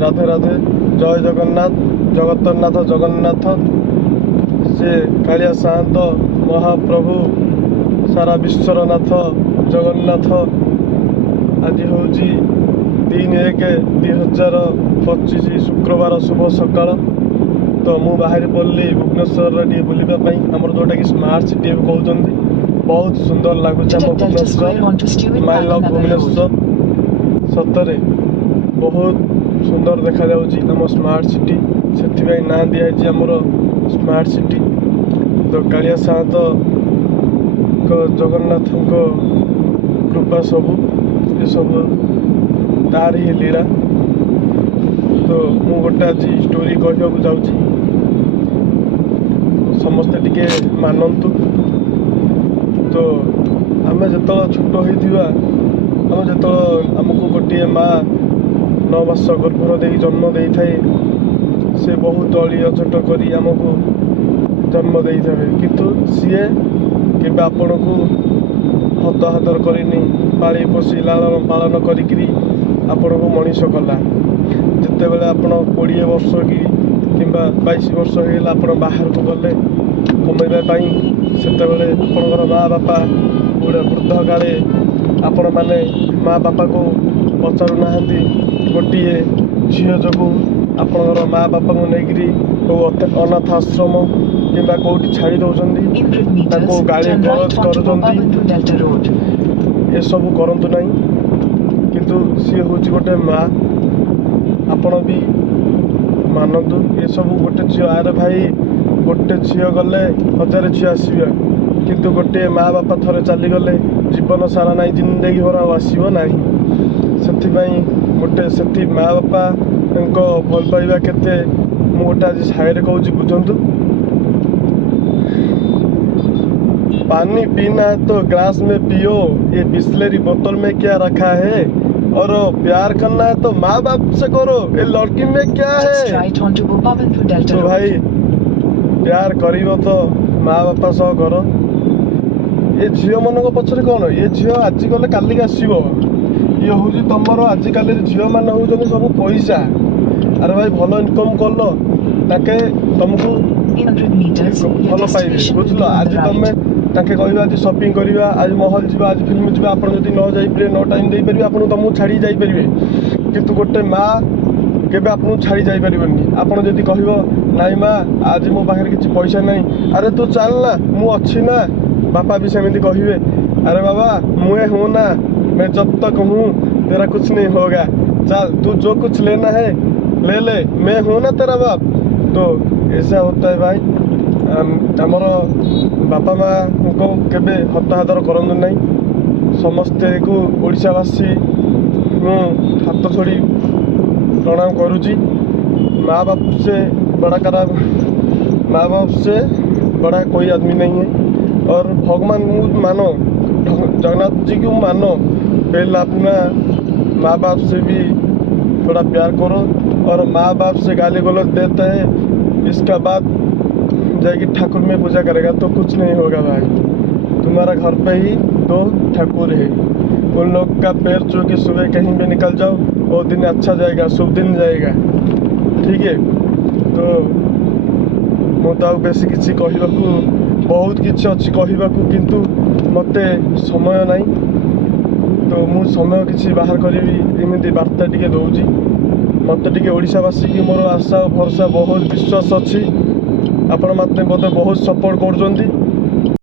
राधे राधे जय जगन्नाथ जगतनाथ जगन्नाथ से कालिया सात महाप्रभु सारा विश्वरनाथ जगन्नाथ आज हूँ 3/1/2025 शुक्रवार शुभ सकाळ तो मु बाहर पड़ली भुवनेश्वर टे बुलापी आमर जोटा कि स्मार्ट सिटी कहते बहुत सुंदर लगुच भुवनेश्वर माई लव भुवनेश्वर सतरे बहुत सुंदर देखा आम स्मार्ट सिटी से ना दिखाई आमर स्मार्ट सिटी तो कालिया सात जगन्नाथ कृपा सबू ये सब तार ही लीला तो मु गोटे आज स्टोरी कहवाक जाऊँगी समस्ते टिके मानतु तो आम जो छोट होता आम जो आमको गोटे माँ 9 मास गर्भर दे जन्म दे थाए से बहुत अली अचट कर आमको जन्म दे थाए किंतु सीए के आपण को हत हातर करनी पाली पोषी लालन पालन करी आपण को मनीष कला जिते बेले आपण 20 वर्ष कि 22 वर्ष हो बाहर को गले कमेवाई से आपणकर माँ बापा गोटे वृद्ध काले आपण मैंने माँ बापा को पचारू ना गोटे झील जो आपणकर माँ बापा को लेकि अनाथ आश्रम कि कौटी छाड़ी दौरान गाड़ी गलज कर सब करतु ना किंतु सी हूँ गोटे माँ आपण भी मानतु ये सब गोटे झील आरे भाई गोटे झील गले 1000 झील आसवे किंतु गोटे माँ बापा थरे चलीगले जीवन सारा ना जिंदगी भर आसव ना से गोटे से माँ बापा भल पाइबा केते मु गोटे आज साइड कहूँ बुझंतु पानी पीना है तो ग्लास में पियो ये बिस्लेरी बोतल में क्या रखा है और प्यार करना है तो माँ बाप से करो ये लड़की में क्या है तो भाई प्यार करिव तो माँ बापा सह कर ये झील मन पछरे कौन ये झील आज गले काली आसव ये हूँ तुम आजिकल झील मान हूँ सब पैसा अरे भाई भल इनकम कल ताके तुमको भल पाइबे बुझल आज तुम ताके कहवा आज शॉपिंग करवा आज मॉल जा आज फिल्म जा आप न जापे न टाइम दे पारे आप तुमको छाड़ी जापे किंतु गोटे माँ केबे आपको छाड़ी जापर आपड़ जदि कह नाई माँ आज मो पाखे किसी पैसा नहीं अरे तू चल ना मु अच्छी ना बापा भी सेमती कहे अरे बाबा मुए हूँ ना मैं जब तक हूँ तेरा कुछ नहीं होगा चल तू जो कुछ लेना है ले ले मैं हूँ ना तेरा बाप तो ऐसा होता है भाई आमर बापा माँ को केबे हत हातर करतु नहीं समस्ते को ओडिशावासी हाथ छोड़ी प्रणाम करुँची माँ बाप से बड़ा खराब माँ बाप से बड़ा कोई आदमी नहीं है और भगवान मानो जगन्नाथ जी को मानो पहले अपना माँ बाप से भी थोड़ा प्यार करो और माँ बाप से गाली गलौज देता है इसका बाद जाएगी ठाकुर में पूजा करेगा तो कुछ नहीं होगा भाई तुम्हारा घर पे ही 2 ठाकुर है उन लोग का पैर छू के सुबह कहीं भी निकल जाओ वो दिन अच्छा जाएगा शुभ दिन जाएगा ठीक है तो मुझे बेसी किसी कहवाकू बहुत किसी अच्छी कहवाकू किंतु मते समय नहीं तो मु समय किसी बाहर करी एमती वार्ता टी दूची मत टे ओडिशावासी की मोर आशा भरसा बहुत विश्वास अच्छी आपण मत बहुत सपोर्ट कर